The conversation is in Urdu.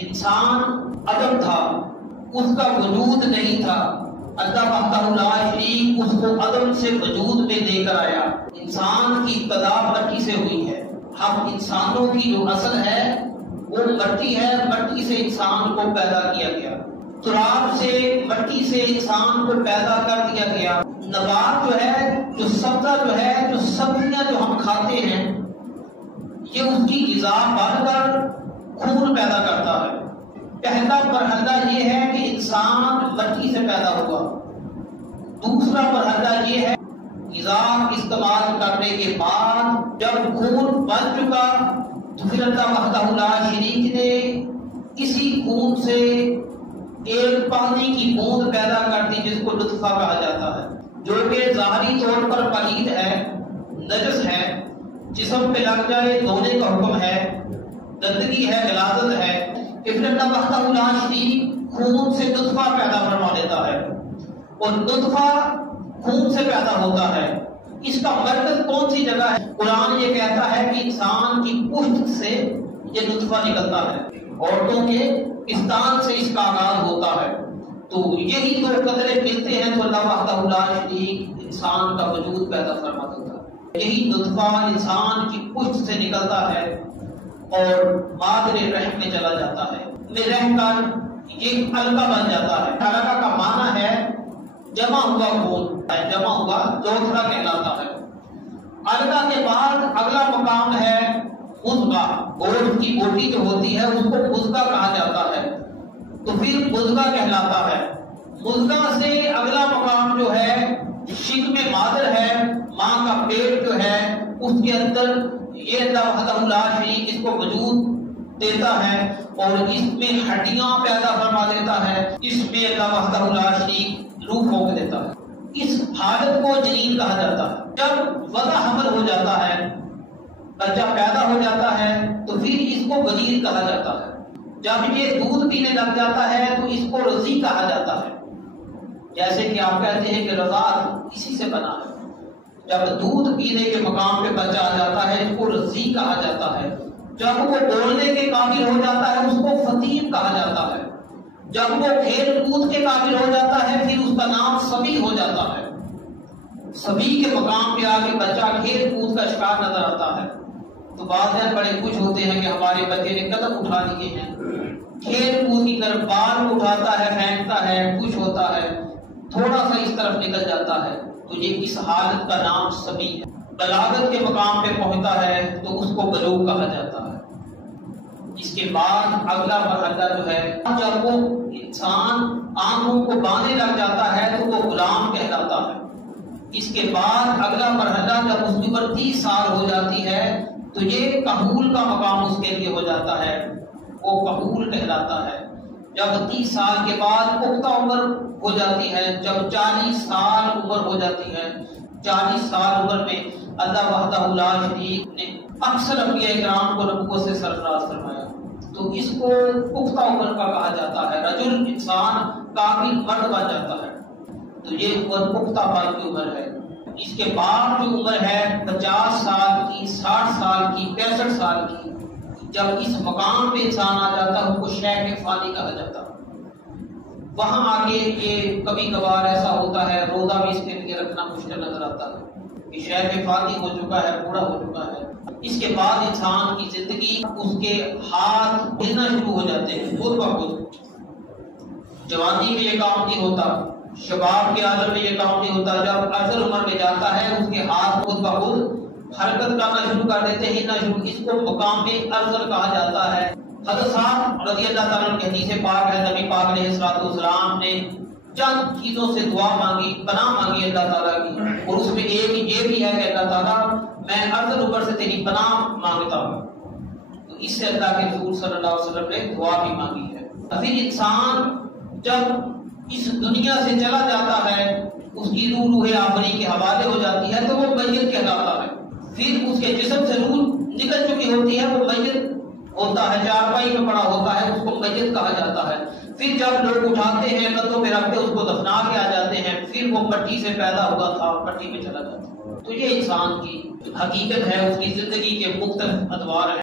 انسان عدم تھا، اس کا وجود نہیں تھا، اللہ وحدہ لا شریک اس کو عدم سے وجود میں لے کر آیا۔ انسان کی ابتدا مٹی سے ہوئی ہے۔ ہم انسانوں کی جو اصل ہے وہ مٹی ہے، مٹی سے انسان کو پیدا کیا گیا، تراب سے مٹی سے انسان کو پیدا کر دیا گیا۔ نبات جو ہے، جو سبزہ جو ہے، جو سبزیاں جو ہم کھاتے ہیں، یہ اس کی غذا بن کر خون پیدا کرتا ہے۔ پہلا مرحلہ یہ ہے کہ انسان مٹی سے پیدا ہوا۔ دوسرا مرحلہ یہ ہے غذا استعمال کرنے کے بعد جب خون بن چکا تو پھر اللہ وحدہ لا شریک نے اسی خون سے ایک پانی کی بوند پیدا کر دی جس کو نطفہ کہا جاتا ہے، جو کہ ظاہری طور پر پلید ہے، نجس ہے، جسم پہ لگ جائے دھونے کا حکم ہے، گندگی ہے، غلاظت ہے، پھر اللہ وحدہ لا شریک خون سے نطفہ پیدا فرما دیتا ہے، اور نطفہ خون سے پیدا ہوتا ہے۔ اس کا مرکز کون سی جگہ ہے؟ قرآن یہ کہتا ہے کہ انسان کی پشت سے یہ نطفہ نکلتا ہے، عورتوں کے پستان سے اس کا آغاز ہوتا ہے۔ تو یہی دو قطرے ملتے ہیں تو اللہ وحدہ لا شریک انسان کا وجود پیدا فرما دیتا ہے۔ یہی نطفہ انسان کی پشت سے نکلتا ہے اور مادر رحم میں چلا جاتا ہے، میں رہ کر یہ علقہ بن جاتا ہے۔ علقہ کا معنی ہے جمع ہوا خون، جمع ہوا چوتھرا کہلاتا ہے۔ علقہ کے بعد اگلا مقام ہے مضغہ، گوشت کی بوٹی جو ہوتی ہے اس کو مضغہ کہا جاتا ہے، تو پھر مضغہ کہلاتا ہے۔ مضغہ سے اگلا مقام جو ہے شکم مادر ہے، ماں کا پیٹ جو ہے اس کے اندر یہ اللہ وحدہ لا شریک اس کو وجود دیتا ہے اور اس میں ہڈیاں پیدا فرما دیتا ہے، اس میں اللہ وحدہ لا شریک روح پھونک دیتا ہے۔ اس حالت کو جنین کہا جاتا ہے۔ جب وضع حمل ہو جاتا ہے، بچہ پیدا ہو جاتا ہے تو پھر اس کو ولید کہا جاتا ہے۔ جب یہ دودھ پینے لگ جاتا ہے تو اس کو رضیع کہا جاتا ہے، جیسے کہ آپ کہتے ہیں کہ رضاعت اسی سے بنا ہے۔ جب دودھ پینے کے مقام پہ بچہ آ جاتا ہے اس کو رضیع کہا جاتا ہے۔ جب وہ بولنے کے قابل ہو جاتا ہے اس کو فطیم کہا جاتا ہے۔ جب وہ کھیل کود کے قابل ہو جاتا ہے پھر اس کا نام صبی ہو جاتا ہے۔ صبی کے مقام پہ آگے بچہ کھیل کود کا شکار نظر آتا ہے تو بعض بڑے خوش ہوتے ہیں کہ ہمارے بچے نے قدم اٹھا لیے ہیں، کھیل کود کی طرف بال کو اٹھاتا ہے، پھینکتا ہے، خوش ہوتا ہے، تھوڑا سا اس طرف نکل جاتا ہے تو یہ اس حالت کا نام صبی ہے۔ بلاغت کے مقام پہ پہنچتا ہے تو اس کو بلوغ کہا جاتا ہے۔ اس کے بعد اگلا مرحلہ جو ہے جب وہ انسان آنکھوں کو باندھنے لگ جاتا ہے تو وہ غلام کہلاتا ہے۔ اس کے بعد اگلا مرحلہ جب اس کی عمر 30 سال ہو جاتی ہے تو یہ کہول کا مقام اس کے لیے ہو جاتا ہے، وہ کہول کہلاتا ہے۔ جب 30 سال کے بعد پختہ عمر ہو جاتی ہے، جب 40 سال عمر ہو جاتی ہے، 40 سال عمر میں اللہ وحدہ لا شریک نے اکثر انبیاء کرام کو نبوت سے سرفراز فرمایا تو اس کو پختہ عمر کا کہا جاتا ہے۔ رجل انسان کامل مرد بن جاتا ہے تو یہ عمر پختہ پن کی عمر ہے۔ اس کے بعد جو عمر ہے 50 سال کی، 60 سال کی، 65 سال کی، جب اس مقام پہ انسان آ جاتا ہے اس کو شیخ فانی کہا جاتا ہے۔ وہاں آگے یہ کبھی کبھار ایسا ہوتا ہے روزہ بھی اس کے لیے رکھنا مشکل نظر آتا ہے کہ شیخ فانی ہو چکا ہے، بوڑھا ہو چکا ہے۔ اس کے بعد انسان کی زندگی اس کے ہاتھ ہلنا شروع ہو جاتے ہیں خود بخود۔ جوانی میں یہ کام نہیں ہوتا، شباب کے عالم میں یہ کام نہیں ہوتا، جب ارذل عمر میں جاتا ہے اس کے ہاتھ خود بخود حرکت کرنا شروع کر دیتے ہیں، ہلنا شروع۔ اس کو مقام ارذل کہا جاتا ہے۔ حضرت صاحب رضی اللہ تعالیٰ عنہ کی حدیث پاک ہے، نبی پاک علیہ السلام نے چند چیزوں سے دعا مانگی، پناہ مانگی اللہ تعالیٰ کی، اور اس میں ایک یہ بھی ہے کہ اللہ تعالیٰ میں ارذل عمر سے تیری پناہ مانگتا ہوں، تو اس سے اللہ کے رسول صلی اللہ علیہ وسلم نے دعا بھی مانگی ہے۔ پھر انسان جب اس دنیا سے چلا جاتا ہے اس کی روح آخری کے حوالے ہو جاتی ہے تو وہ میت کہلاتا ہے۔ پھر اس کے جسم سے روح نکل چکی ہوتی ہے، وہ میت ہوتا ہے، چارپائی میں پڑا ہوتا ہے، اس کو میت کہا جاتا ہے۔ پھر جب لوگ اٹھاتے ہیں کندھوں پہ رکھتے اس کو دفنا کے آ جاتے ہیں، پھر وہ مٹی سے پیدا ہوا تھا مٹی میں چلا جاتا ہے۔ تو یہ انسان کی حقیقت ہے، اس کی زندگی کے مختلف ادوار ہیں۔